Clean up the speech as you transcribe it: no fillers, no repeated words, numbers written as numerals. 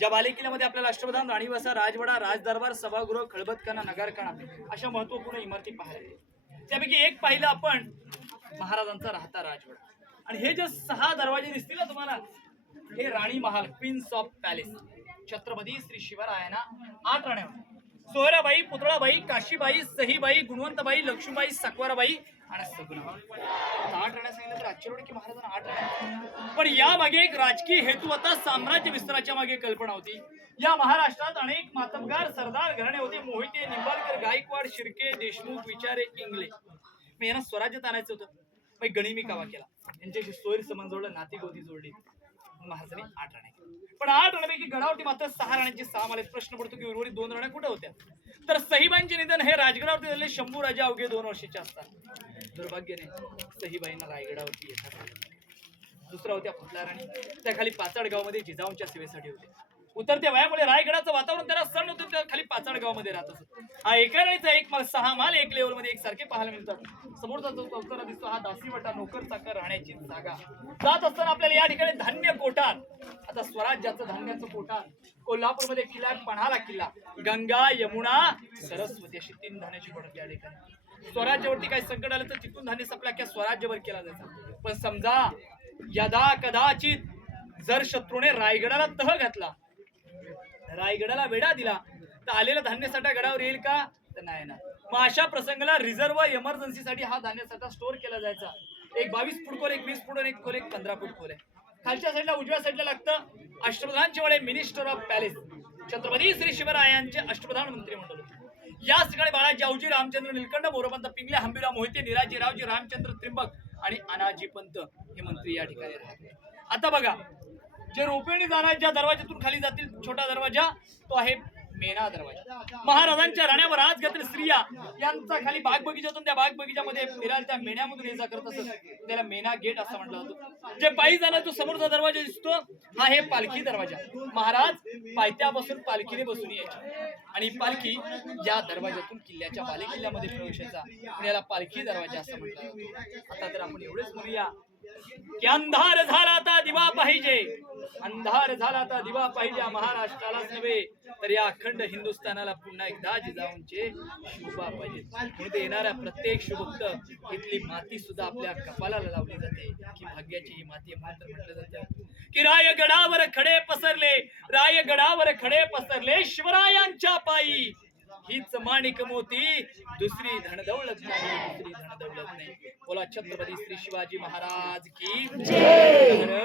ज्या बालेकिल्ल्यामध्ये आपल्याला अष्टप्रधान, राणीवसा, राजवाडा, राजदरबार, सभागृह, खळबतखाना, नगारखाना अशा महत्वपूर्ण इमारती पाहिल्या. त्यापैकी एक पाहिलं आपण महाराजांचा राहता राजवाडा. आणि हे जे 6 दरवाजे दिसतील ना तुम्हाला, हे Rani Mahal, queens of palace. Chhatrapati Shri शिवरायांना 8 राण्या होत्या. सोयराबाई, पुतळाबाई, काशीबाई, सहीबाई, गुणवंतबाई, लक्ष्मीबाई, सकवाराबाई आणि सगुणाबाई. 8 राण्या सांगितलं तर आश्चर्य की महाराजांना 8 राण्या. पण या मागे एक राजकीय हेतू होता, साम्राज्य विस्ताराच्या मागे कल्पना होती. या महाराष्ट्रात अनेक मातबगार सरदार घराणे होते. मोहिते, निंबाळकर, गायकवाड, शिर्के, देशमुख, विचारे, इंगले. मग यांना स्वराज्यात आणायचं होतं. मग गणिमी कावा केला, यांच्याशी सोयीर संबंध जोडला, नाती गोती जोडली. महाराजांनी 8 राण्या. पण 8 राण्यांपैकी गडावरती मात्र 6 राण्यांची 6 माले. प्रश्न पडतो की उर्वरित 2 राण्या कुठे होत्या? तर सहीबाईंचे निधन हे राजगडावरती झाले. शंभू राजा अवघे 2 वर्षाचे असतात. दुर्भाग्याने सहीबाईंना रायगडावरती येतात. दुसरा होत्या फुटला राणी, त्या खाली पाचाडगाव मध्ये जिजाऊंच्या सेवेसाठी होते. उतरत्या वयामुळे रायगडाचं वातावरण त्याला सण होतं, त्या खाली पाचाडगाव मध्ये राहत असत. हा एका राणीचा 1 माल 6 माल 1 लेवल मध्ये एकसारखे पाहायला मिळतात. समोरचा जो चौथरा दिसतो हा दासीवटा, नोकर चाकर राहण्याची जागा. जात असताना आपल्याला या ठिकाणी धान्य कोठार, आता स्वराज्याचं धान्याचं कोठार. कोल्हापूरमध्ये किल्ला, पन्हाळा किल्ला, गंगा, यमुना, सरस्वती अशी 3 धान्याची कोठार या ठिकाणी. स्वराज्यावरती काही संकट आलं तर तिथून धान्य सप्लाय क्या स्वराज्यभर केला जायचा. पण समजा यदा कदाचित जर शत्रूने रायगडाला तह घातला, रायगडाला वेढा दिला, तर आलेला धान्य साठा गडावर येईल का? तर नाही ना. मग अशा प्रसंगाला रिझर्व इमर्जन्सीसाठी हा धान्य साठा स्टोअर केला जायचा. एक 22 फूट खोल, एक 20 फूट, एक खोल, एक 15 फूट खोल आहे. खालच्या साईडला उजव्या साईडला लागतं अष्टप्रधानचे वडे, minister of palace. Chhatrapati Shri शिवरायांचे अष्टप्रधान मंत्रिमंडळ. याच ठिकाणी बाळाजी, औजी, रामचंद्र, निलकंठ, मोरोपंत, पिंगले, हंबीराव मोहिते, निराजी, रावजी, रामचंद्र, त्रिंबक आणि अनाजी पंत हे मंत्री या ठिकाणी राहते. आता बघा, जे रोपेने जाणार ज्या दरवाजातून खाली जातील, छोटा दरवाजा तो आहे मेना दरवाजा. महाराजांच्या राण्यावर आज घातील स्त्रिया यांचा खाली बाग बगीचातून त्या बाग बगीच्यामध्ये फिरायला त्या मेण्यामधून ये जा करत असत. त्याला मेना गेट असं म्हटलं होतं. जे पायी जाणार जो समोरचा दरवाजा दिसतो हा हे पालखी दरवाजा. महाराज पायथ्यापासून पालखीने बसून यायचे आणि पालखी या दरवाजातून किल्ल्याच्या बालेकिल्ल्यामध्ये प्रवेशाचा, याला पालखी दरवाजा असं म्हटलं होतं. आता तर आपण एवढेच म्हणूया की अंधार झाला आता दिवा पाहिजे, अंधार झाला आता दिवा पाहिजे. महाराष्ट्रालाच नव्हे तर या अखंड हिंदुस्थानाला पुन्हा एकदा जिजाऊंचे शुभा पाहिजे. म्हणून ते येणाऱ्या प्रत्येक शुभक्त इथली माती सुद्धा आपल्या कपालाला लावली जाते की भाग्याची ही माती. मात्र म्हटलं जातं की रायगडावर खडे पसरले, रायगडावर खडे पसरले शिवरायांच्या पायी. हीच माणिक मोती, दुसरी धनदौलत नाही, दुसरी धनदौलत नाही. बोला छत्रपती श्री शिवाजी महाराज की जय.